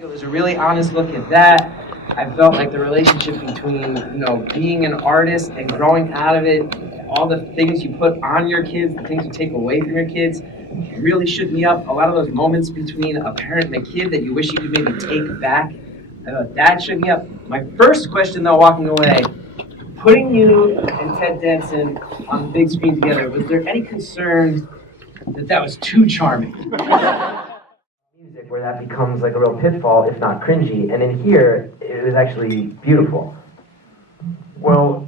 It was a really honest look at that. I felt like the relationship between, being an artist and growing out of it, all the things you put on your kids, the things you take away from your kids, really shook me up. A lot of those moments between a parent and a kid that you wish you could maybe take back, I thought that shook me up. My first question, though, walking away, putting you and Ted Danson on the big screen together, was there any concern that was too charming? Music where that becomes like a real pitfall, if not cringy, and in here, it was actually beautiful. Well,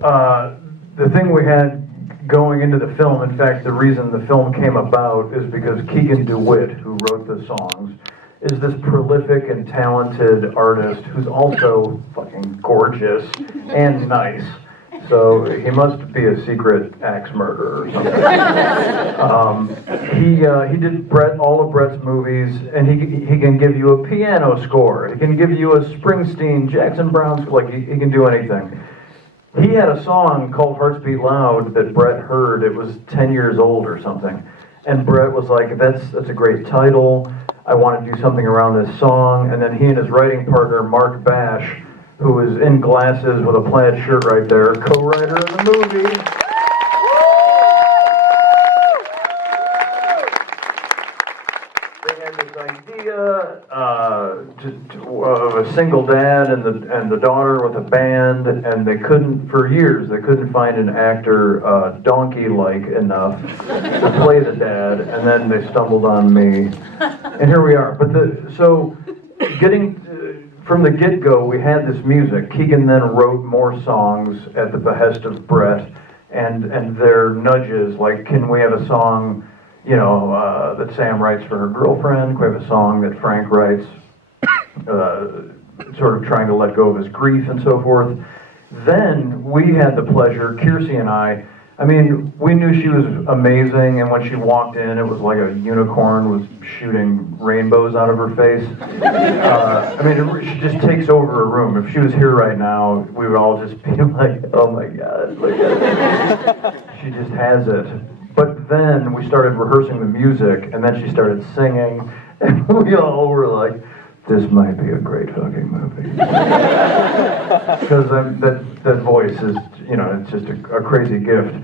the thing we had going into the film, in fact, the reason the film came about is because Keegan DeWitt, who wrote the songs, is this prolific and talented artist who's also fucking gorgeous and nice. So he must be a secret axe murderer or something. He did all of Brett's movies, and he can give you a piano score. He can give you a Springsteen, Jackson Brown score. Like he can do anything. He had a song called Hearts Beat Loud that Brett heard. It was 10 years old or something. And Brett was like, that's a great title. I want to do something around this song. And then he and his writing partner, Mark Bash, who is in glasses with a plaid shirt right there, co-writer of the movie. They had this idea of a single dad and the daughter with a band, and for years, they couldn't find an actor donkey-like enough to play the dad, and then they stumbled on me, and here we are. From the get-go, we had this music. Keegan then wrote more songs at the behest of Brett, and their nudges, like, can we have a song, that Sam writes for her girlfriend? Can we have a song that Frank writes, sort of trying to let go of his grief and so forth? Then we had the pleasure, Kiersey and I mean, we knew she was amazing, and when she walked in, it was like a unicorn was shooting rainbows out of her face. She just takes over a room. If she was here right now, we would all just be like, oh my God, look at her. She just has it. But then we started rehearsing the music, and then she started singing, and we all were like, this might be a great fucking movie. Because that voice is, it's just a crazy gift.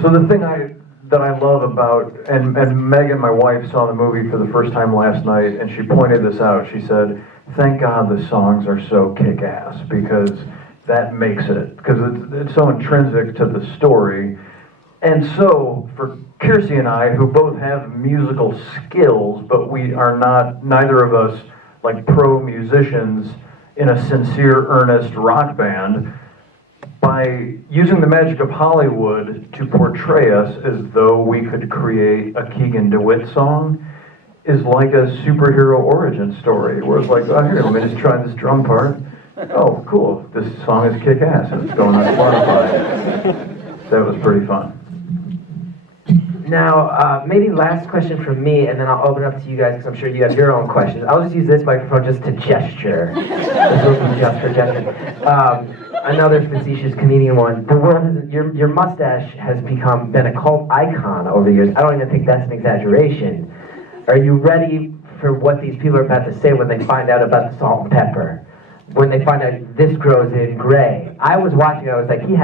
So the thing that I love about, and Megan, my wife, saw the movie for the first time last night, and she pointed this out. She said, thank God the songs are so kick-ass, because that makes it, because it's so intrinsic to the story. And so, for Kiersey and I, who both have musical skills, but we are neither of us like pro musicians in a sincere, earnest rock band, by using the magic of Hollywood to portray us as though we could create a Keegan DeWitt song is like a superhero origin story, where it's like, oh, here, let me just try this drum part. Oh, cool, this song is kick-ass, and it's going on Spotify. That was pretty fun. Now, maybe last question from me, and then I'll open up to you guys, because I'm sure you have your own questions. I'll just use this microphone just to gesture. This will be just for gesture. Another facetious comedian one. The world has, your mustache has been a cult icon over the years. I don't even think that's an exaggeration. Are you ready for what these people are about to say when they find out about the salt and pepper? When they find out this grows in gray? I was watching, I was like, is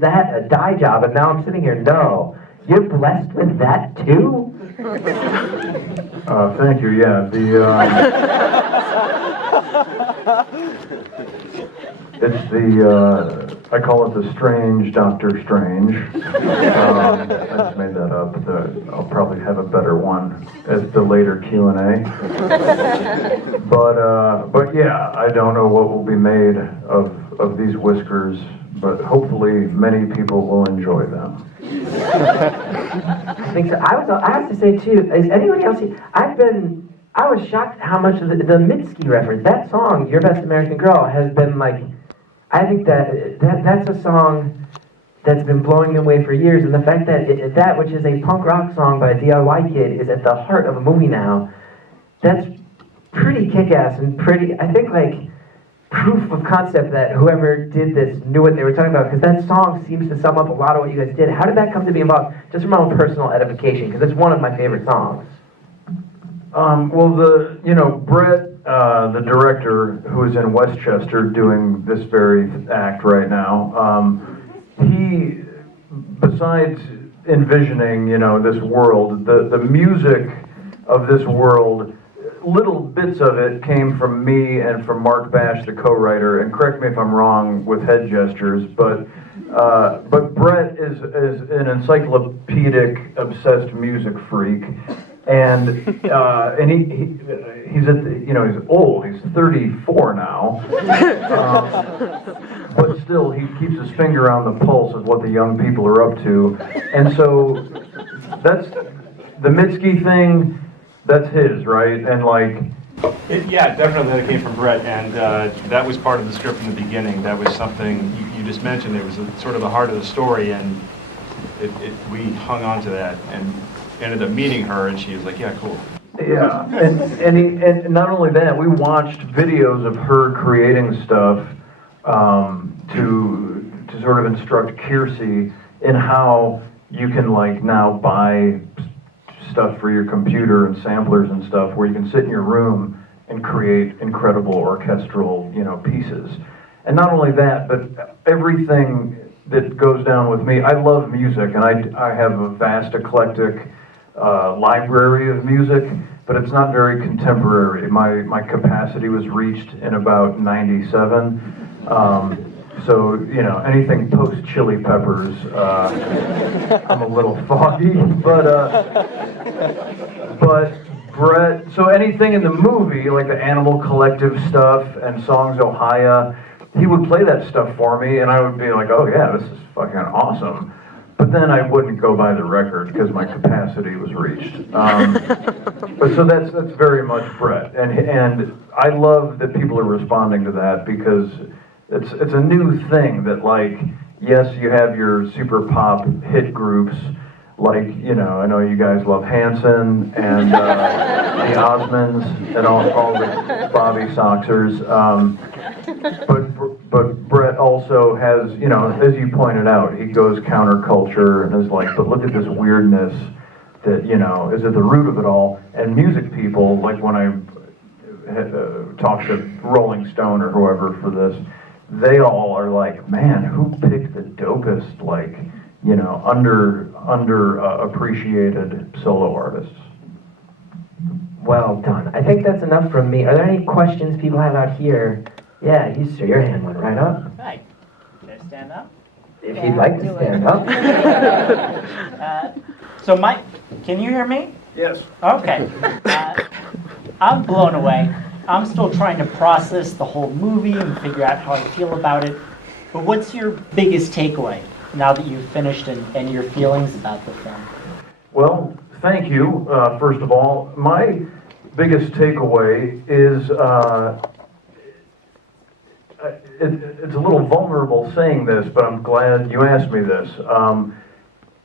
that a dye job? And now I'm sitting here, no. You're blessed with that too? Thank you, yeah. I call it the strange Dr. Strange. I just made that up. I'll probably have a better one at the later Q&A. But yeah, I don't know what will be made of these whiskers, but hopefully many people will enjoy them. I think so. I have to say too, is anybody else here? I was shocked how much of the Mitski reference, that song, Your Best American Girl, has been like, I think that's a song that's been blowing away for years, and the fact that that, which is a punk rock song by a DIY kid, is at the heart of a movie now, that's pretty kick-ass and pretty, I think, like, proof of concept that whoever did this knew what they were talking about, because that song seems to sum up a lot of what you guys did. How did that come to be involved? Just for my own personal edification, because it's one of my favorite songs. Brett the director, who is in Westchester doing this very act right now, he, besides envisioning, this world, the music of this world, little bits of it came from me and from Mark Bash, the co-writer, and correct me if I'm wrong with head gestures, but Brett is an encyclopedic, obsessed music freak, and he's at the, he's old. He's 34 now, but still he keeps his finger on the pulse of what the young people are up to, and so that's the Mitski thing. That's his, right? And yeah, definitely that came from Brett, and that was part of the script from the beginning. That was something you just mentioned. It was sort of the heart of the story, and we hung on to that and ended up meeting her, and she was like, "Yeah, cool." Yeah, and not only that, we watched videos of her creating stuff to sort of instruct Kiersey in how you can now buy stuff for your computer and samplers and stuff where you can sit in your room and create incredible orchestral, pieces. And not only that, but everything that goes down with me. I love music, and I have a vast eclectic library of music, but it's not very contemporary. My capacity was reached in about 97. So, anything post Chili Peppers, I'm a little foggy, but Brett, so anything in the movie, like the Animal Collective stuff and Songs Ohia, he would play that stuff for me, and I would be like, oh yeah, this is fucking awesome. But then I wouldn't go buy the record because my capacity was reached. But so that's very much Brett, and I love that people are responding to that because it's a new thing that yes, you have your super pop hit groups I know you guys love Hanson and the Osmonds and all the Bobby Soxers, but Brett also has, as you pointed out, he goes counterculture and is but look at this weirdness that, is at the root of it all. And music people, when I talk to Rolling Stone or whoever for this, they all are man, who picked the dopest, under appreciated solo artists? Well done. I think that's enough from me. Are there any questions people have out here? Yeah, your hand went right up. Hi. Can I stand up? If you'd like to stand up. So Mike, can you hear me? Yes. Okay. I'm blown away. I'm still trying to process the whole movie and figure out how I feel about it. But what's your biggest takeaway now that you've finished and your feelings about the film? Well, thank you, first of all. My biggest takeaway is, it's a little vulnerable saying this, but I'm glad you asked me this,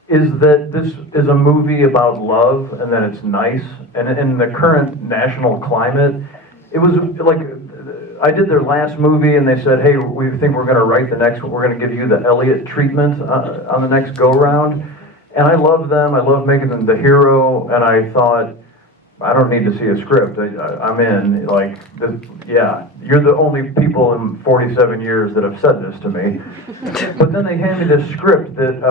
is that this is a movie about love and that it's nice. And in the current national climate, it was I did their last movie and they said, hey, we think we're going to write the next one. We're going to give you the Elliot treatment on the next go-round. And I love them. I love making them the hero. And I thought, I don't need to see a script. I'm in. Yeah, you're the only people in 47 years that have said this to me. But then they hand me this script that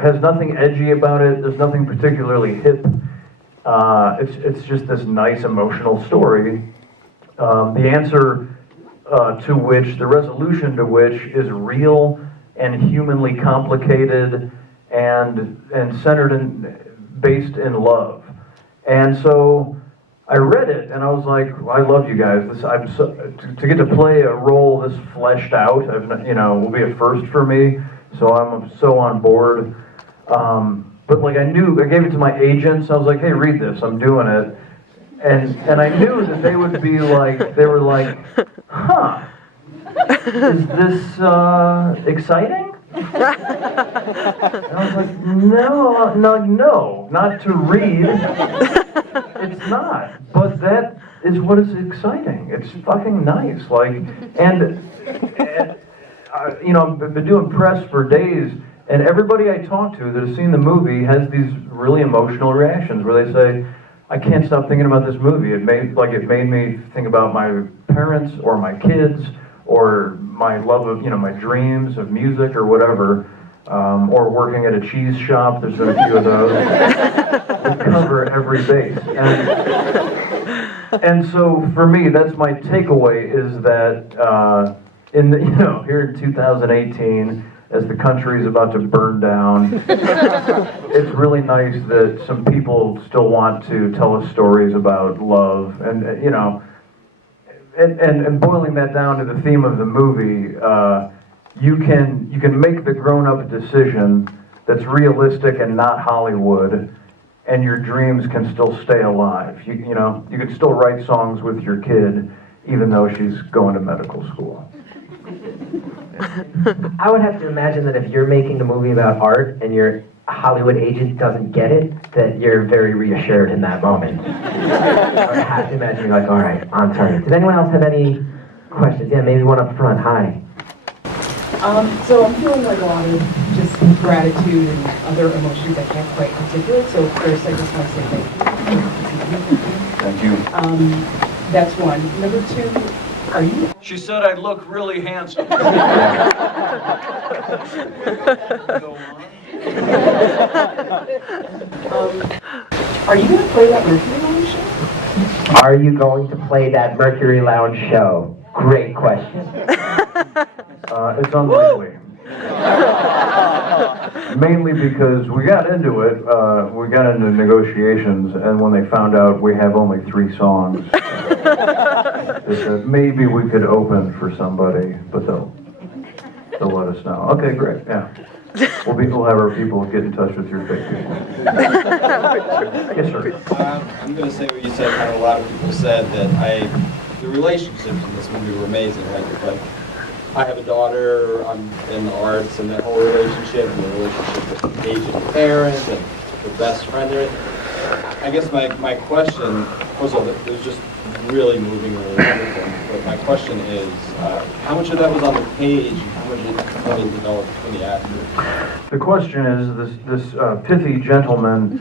has nothing edgy about it. There's nothing particularly hip. It's just this nice emotional story. The answer to which, the resolution to which is real and humanly complicated and centered and based in love. And so I read it and I was like, I love you guys. To get to play a role this fleshed out, will be a first for me. So I'm so on board. But I knew, I gave it to my agents. I was like, hey, read this. I'm doing it. And I knew that they would be they were like, huh, is this exciting? And I was like, no, not to read. It's not. But that is what is exciting. It's fucking nice. I've been doing press for days, and everybody I talk to that has seen the movie has these really emotional reactions where they say, I can't stop thinking about this movie. It made me think about my parents or my kids or my love of, my dreams of music or whatever, or working at a cheese shop. There's been a few of those. We cover every base. And so for me, that's my takeaway, is that here in 2018, as the country is about to burn down, it's really nice that some people still want to tell us stories about love, and and boiling that down to the theme of the movie, you can make the grown-up decision that's realistic and not Hollywood, and your dreams can still stay alive. You can still write songs with your kid, even though she's going to medical school. I would have to imagine that if you're making a movie about art and your Hollywood agent doesn't get it, that you're very reassured in that moment. I have to imagine you're like, all right, on target. Does anyone else have any questions? Yeah, maybe one up front. Hi. So I'm feeling like a lot of just gratitude and other emotions I can't quite articulate. So first, I just want to say thank you. Thank you. That's one. Number two, are you? She said I look really handsome. Are you going to play that Mercury Lounge show? Are you going to play that Mercury Lounge show? Great question. It's unlikely. Mainly because we got into it, we got into negotiations, and when they found out we have only 3 songs, they said maybe we could open for somebody, but they'll let us know. Okay, great, yeah. We'll have our people get in touch with your fake people. Yes, sir. I'm going to say what you said. Kind of a lot of people said that the relationships in this movie were amazing. Like I have a daughter. I'm in the arts, and that whole relationship, and the relationship with the aging parent, and the best friend. I guess my question, first of all, it was just really moving, really wonderful. But my question is, how much of that was on the page, and how much was developed between the actors? The question is, this pithy gentleman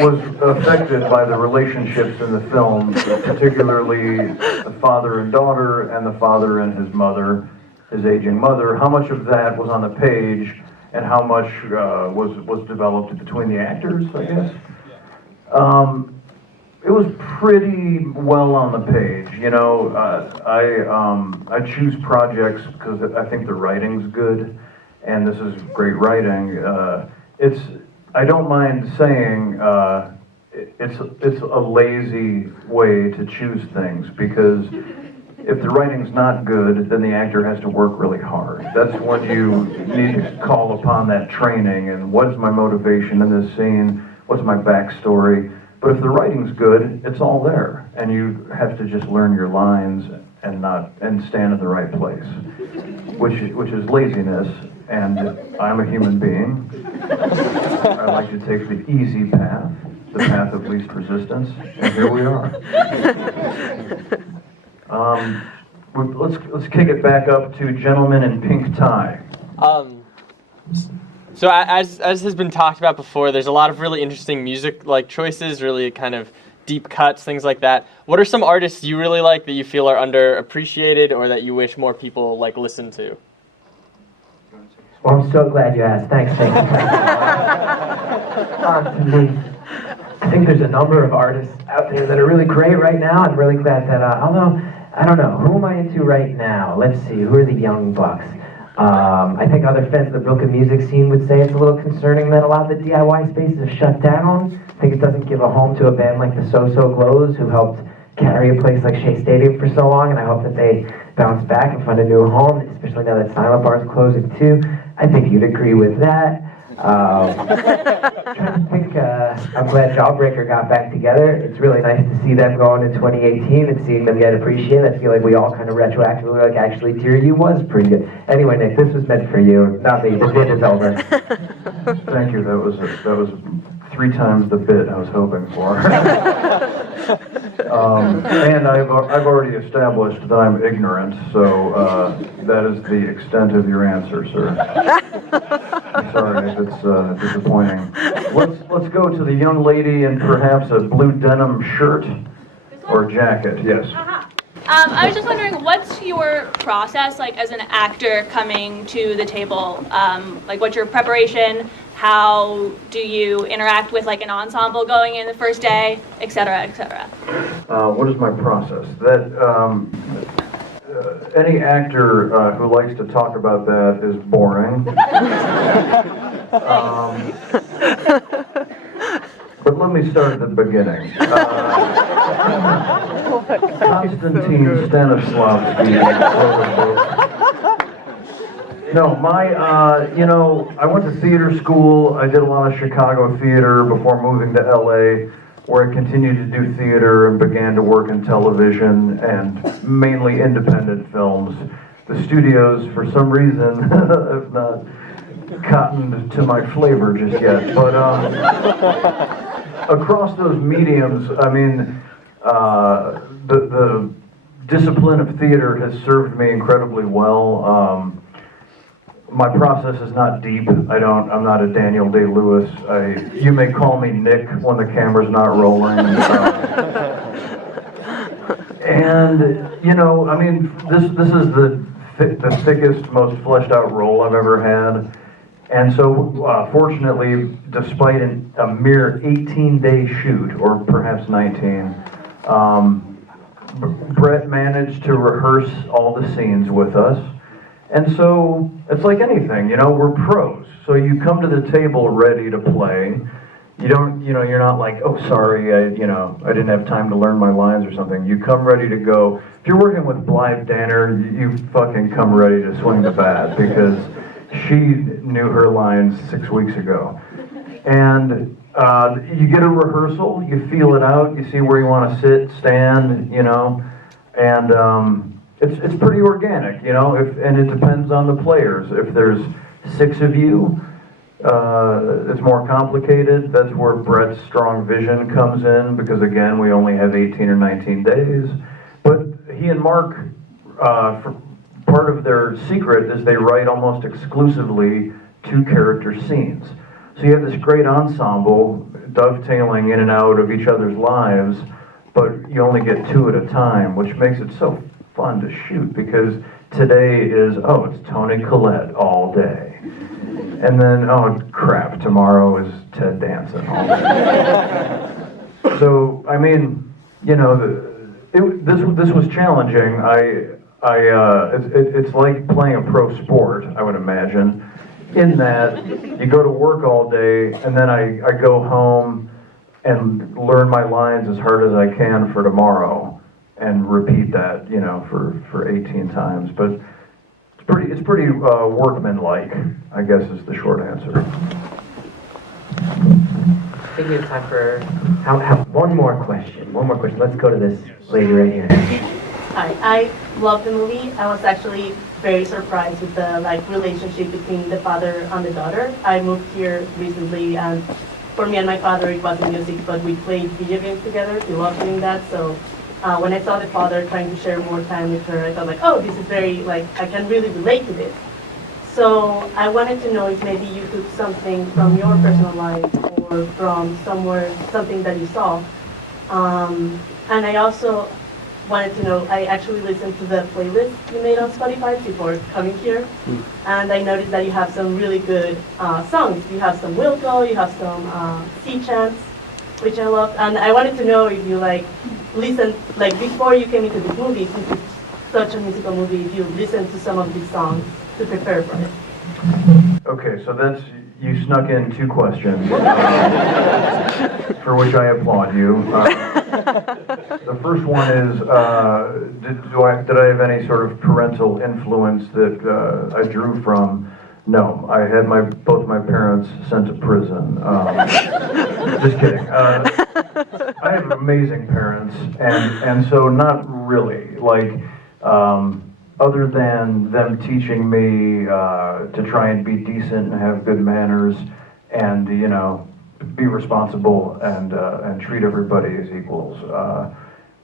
was affected by the relationships in the film, particularly the father and daughter, and the father and his mother, his aging mother. How much of that was on the page, and how much was developed between the actors, I guess? It was pretty well on the page. I choose projects because I think the writing's good, and this is great writing. I don't mind saying it's a lazy way to choose things, because if the writing's not good, then the actor has to work really hard. That's when you need to call upon that training, and what's my motivation in this scene, what's my backstory. But if the writing's good, it's all there, and you have to just learn your lines and stand in the right place, which is laziness. And I'm a human being. I like to take the easy path, the path of least resistance, and here we are. Let's kick it back up to gentlemen in pink tie. So as has been talked about before, there's a lot of really interesting music choices, really kind of deep cuts, things like that. What are some artists you really like that you feel are underappreciated, or that you wish more people listen to? Well, I'm so glad you asked. Thanks. I think there's a number of artists out there that are really great right now. I'm really glad that, although, I don't know, who am I into right now? Let's see, who are the young bucks? I think other fans of the Brooklyn music scene would say it's a little concerning that a lot of the DIY spaces have shut down. I think it doesn't give a home to a band like the So-So Glows, who helped carry a place like Shea Stadium for so long, and I hope that they bounce back and find a new home, especially now that Silent Bar is closing too. I think you'd agree with that. I'm glad Jawbreaker got back together. It's really nice to see them going in 2018 and seeing them get appreciated. I feel like we all kind of retroactively actually, Dear You was pretty good. Anyway, Nick, this was meant for you, not me. The bid is over. Thank you. That was 3 times the bit I was hoping for. And I've already established that I'm ignorant, so that is the extent of your answer, sir. I'm sorry if it's disappointing. Let's go to the young lady in perhaps a blue denim shirt or jacket. Yes. I was just wondering, what's your process like as an actor coming to the table? Like, what's your preparation? How do you interact with like an ensemble going in the first day, et cetera, et cetera? What is my process? That any actor who likes to talk about that is boring. But let me start at the beginning. Konstantin Stanislavski wrote a book. No, I went to theater school. I did a lot of Chicago theater before moving to LA, where I continued to do theater and began to work in television and mainly independent films. The studios, for some reason, have not cottoned to my flavor just yet. But across those mediums, I mean, the discipline of theater has served me incredibly well. My process is not deep. I'm not a Daniel Day-Lewis. You may call me Nick when the camera's not rolling. And I mean, this is the thickest, most fleshed out role I've ever had. And so, fortunately, despite a mere 18-day shoot, or perhaps 19, Brett managed to rehearse all the scenes with us. And so, it's like anything, we're pros. So you come to the table ready to play. You don't, you're not like, oh, sorry, I didn't have time to learn my lines or something. You come ready to go. If you're working with Blythe Danner, you fucking come ready to swing the bat, because she knew her lines 6 weeks ago. And you get a rehearsal, you feel it out, you see where you want to sit, stand, and it's pretty organic, and it depends on the players. If there's 6 of you, it's more complicated. That's where Brett's strong vision comes in, because again, we only have 18 or 19 days. But he and Mark, part of their secret is they write almost exclusively 2-character scenes. So you have this great ensemble dovetailing in and out of each other's lives, but you only get 2 at a time, which makes it so fun to shoot, because today is, it's Toni Collette all day. And then, oh crap, tomorrow is Ted Danson all day. So, I mean, this was challenging. It's like playing a pro sport, I would imagine, in that you go to work all day, and then I go home and learn my lines as hard as I can for tomorrow, and repeat that, for 18 times. But it's pretty workmanlike, I guess, is the short answer. I think we have time for one more question. Let's go to this lady right here. Hi, I love the movie. I was actually very surprised with the relationship between the father and the daughter. I moved here recently, and for me and my father, it wasn't music, but we played video games together. We love doing that. So when I saw the father trying to share more time with her, I thought this is very, I can really relate to this. So I wanted to know if maybe you took something from your personal life or from something that you saw. And I also wanted to know, I actually listened to the playlist you made on Spotify before coming here, and I noticed that you have some really good songs. You have some Wilco, you have some Sea Chants, which I loved, and I wanted to know if you listened, before you came into this movie, since it's such a musical movie, if you listened to some of these songs to prepare for it. Okay, so you snuck in 2 questions, for which I applaud you. The first one is, did I have any sort of parental influence that I drew from? No, I had both my parents sent to prison. Just kidding. I have amazing parents, and so not really. Other than them teaching me to try and be decent and have good manners, and be responsible and treat everybody as equals.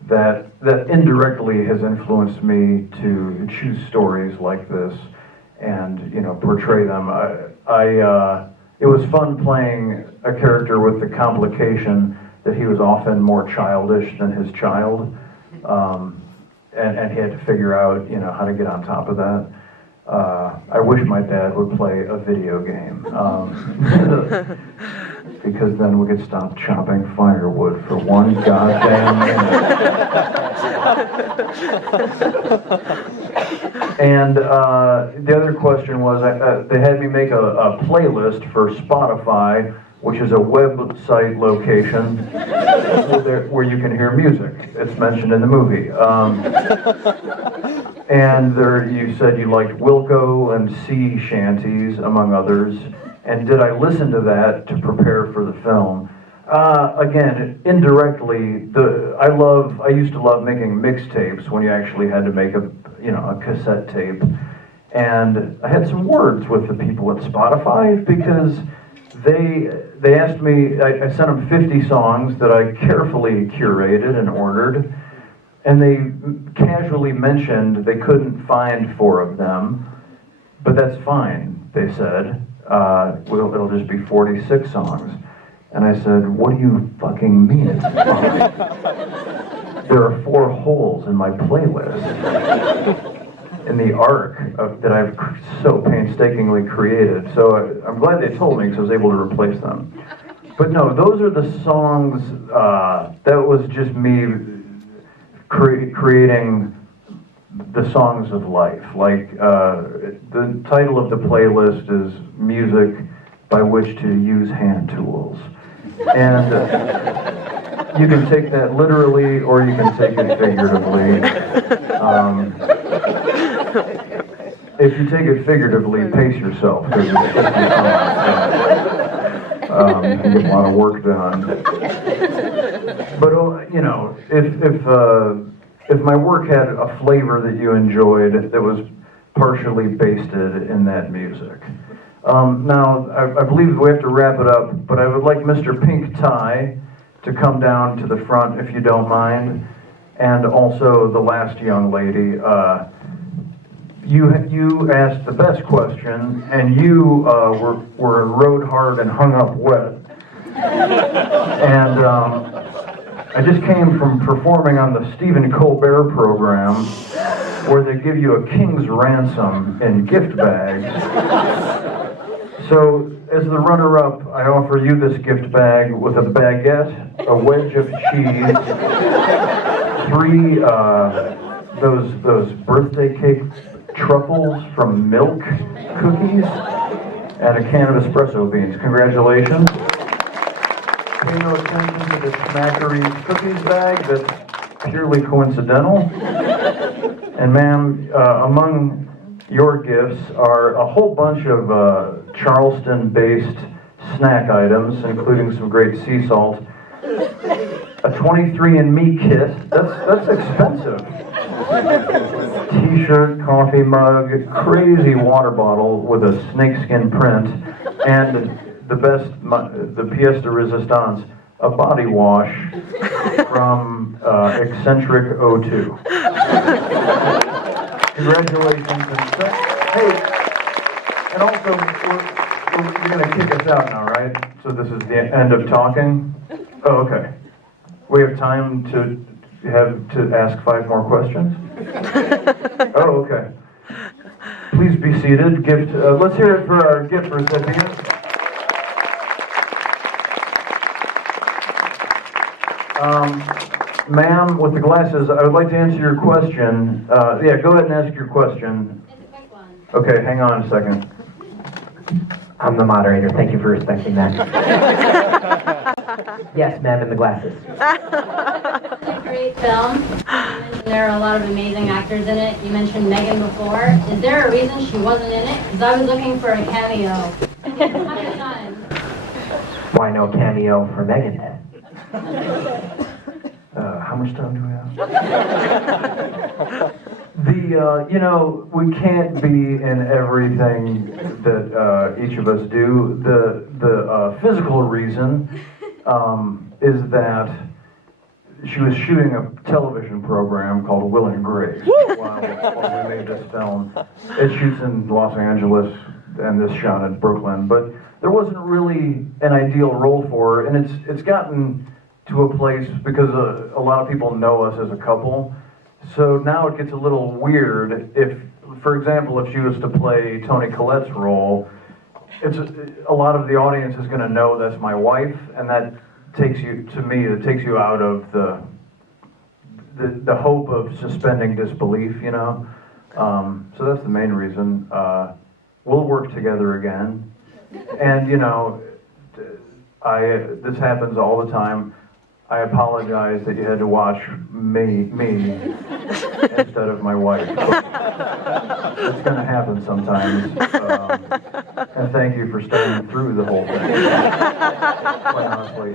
That indirectly has influenced me to choose stories like this and portray them. It was fun playing a character with the complication that he was often more childish than his child, and he had to figure out how to get on top of that. I wish my dad would play a video game, because then we could stop chopping firewood for one goddamn minute. And the other question was, they had me make a playlist for Spotify, which is a website location where you can hear music. It's mentioned in the movie. And there, you said you liked Wilco and sea shanties, among others. And did I listen to that to prepare for the film? Again, indirectly, I used to love making mixtapes when you actually had to make a cassette tape. And I had some words with the people at Spotify because they asked me, I sent them 50 songs that I carefully curated and ordered, and they casually mentioned they couldn't find 4 of them, but that's fine, they said. It'll just be 46 songs. And I said, what do you fucking mean it's fine? There are 4 holes in my playlist, in the arc that I've so painstakingly created. So I'm glad they told me because I was able to replace them. But no, those are the songs, that was just me creating the songs of life. Like, the title of the playlist is Music by Which to Use Hand Tools. And you can take that literally or you can take it figuratively. If you take it figuratively, pace yourself, because it's 50 songs. You get a lot of work done. But if my work had a flavor that you enjoyed, that was partially basted in that music. Now, I believe we have to wrap it up, but I would like Mr. Pink Tie to come down to the front, if you don't mind, and also the last young lady. You asked the best question, and you were rode hard and hung up wet. And I just came from performing on the Stephen Colbert program, where they give you a king's ransom in gift bags. So, as the runner-up, I offer you this gift bag with a baguette, a wedge of cheese, 3 those birthday cake truffles from Milk cookies, and a can of espresso beans. Congratulations. Pay no attention to the Smackery cookies bag that's purely coincidental. And ma'am, among your gifts are a whole bunch of Charleston-based snack items, including some great sea salt, a 23andMe kit, that's expensive, t-shirt, coffee mug, crazy water bottle with a snakeskin print, and the pièce de résistance, a body wash from Eccentric O2. Congratulations. Hey, and also, you're going to kick us out now, right? So this is the end of talking? Oh, okay. We have time to ask 5 more questions? Oh, okay. Please be seated. Let's hear it for our gift recipients. Ma'am, with the glasses, I would like to answer your question. Yeah, go ahead and ask your question. It's a quick one. Okay, hang on a second. I'm the moderator. Thank you for respecting that. Yes, ma'am, in the glasses. It's a great film. You mentioned there are a lot of amazing actors in it. You mentioned Megan before. Is there a reason she wasn't in it? Because I was looking for a cameo. How many times? Why no cameo for Megan? How much time do we have? You know, we can't be in everything that each of us do. The physical reason is that she was shooting a television program called Will and Grace while we made this film. It shoots in Los Angeles, and this shot in Brooklyn, but there wasn't really an ideal role for her, and it's gotten to a place because a lot of people know us as a couple. So now it gets a little weird if, for example, if she was to play Toni Collette's role, it's a lot of the audience is going to know that's my wife, and that takes you, to me, it takes you out of the hope of suspending disbelief, you know. So that's the main reason. We'll work together again, and you know, this happens all the time. I apologize that you had to watch me instead of my wife. It's going to happen sometimes. And thank you for staying through the whole thing. Quite honestly.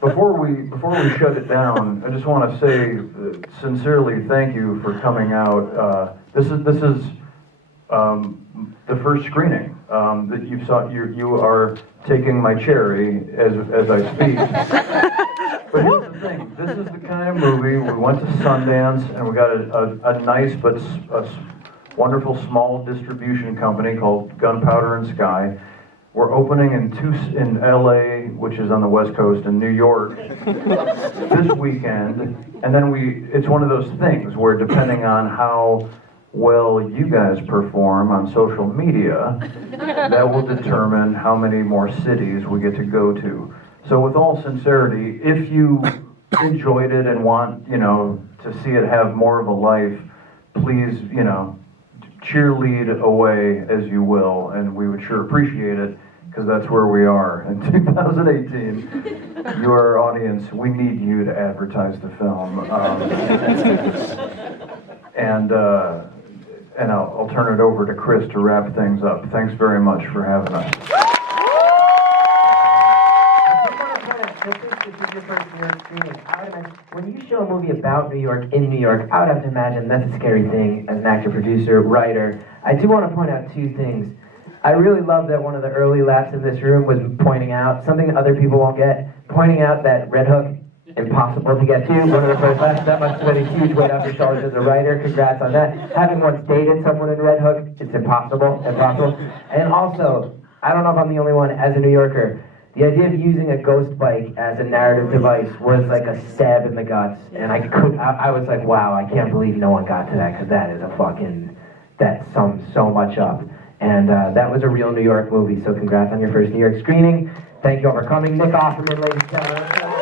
Before we shut it down, I just want to say sincerely thank you for coming out. This is the first screening that you saw. You are taking my cherry as I speak. But here's the thing: this is the kind of movie we went to Sundance, and we got a nice but a wonderful small distribution company called Gunpowder and Sky. We're opening in LA, which is on the West Coast, and New York this weekend, and then it's one of those things where depending on how well you guys perform on social media, that will determine how many more cities we get to go to. So with all sincerity, if you enjoyed it and want, you know, to see it have more of a life, please, you know, cheerlead away as you will, and we would sure appreciate it, because that's where we are in 2018. You are our audience. We need you to advertise the film. And I'll turn it over to Chris to wrap things up. Thanks very much for having us. This is your first New York screening. I would imagine, when you show a movie about New York in New York, I would have to imagine that's a scary thing as an actor, producer, writer. I do want to point out two things. I really love that one of the early laps in this room was pointing out something that other people won't get, pointing out that Red Hook, impossible to get to. One of the first laps, that must have been a huge weight off your shoulders as a writer. Congrats on that. Having once dated someone in Red Hook, it's impossible. And also, I don't know if I'm the only one, as a New Yorker, the idea of using a ghost bike as a narrative device was like a stab in the guts. And I was like, wow, I can't believe no one got to that, because that is that sums so much up. And that was a real New York movie, so congrats on your first New York screening. Thank you all for coming. Nick Offerman, ladies and gentlemen.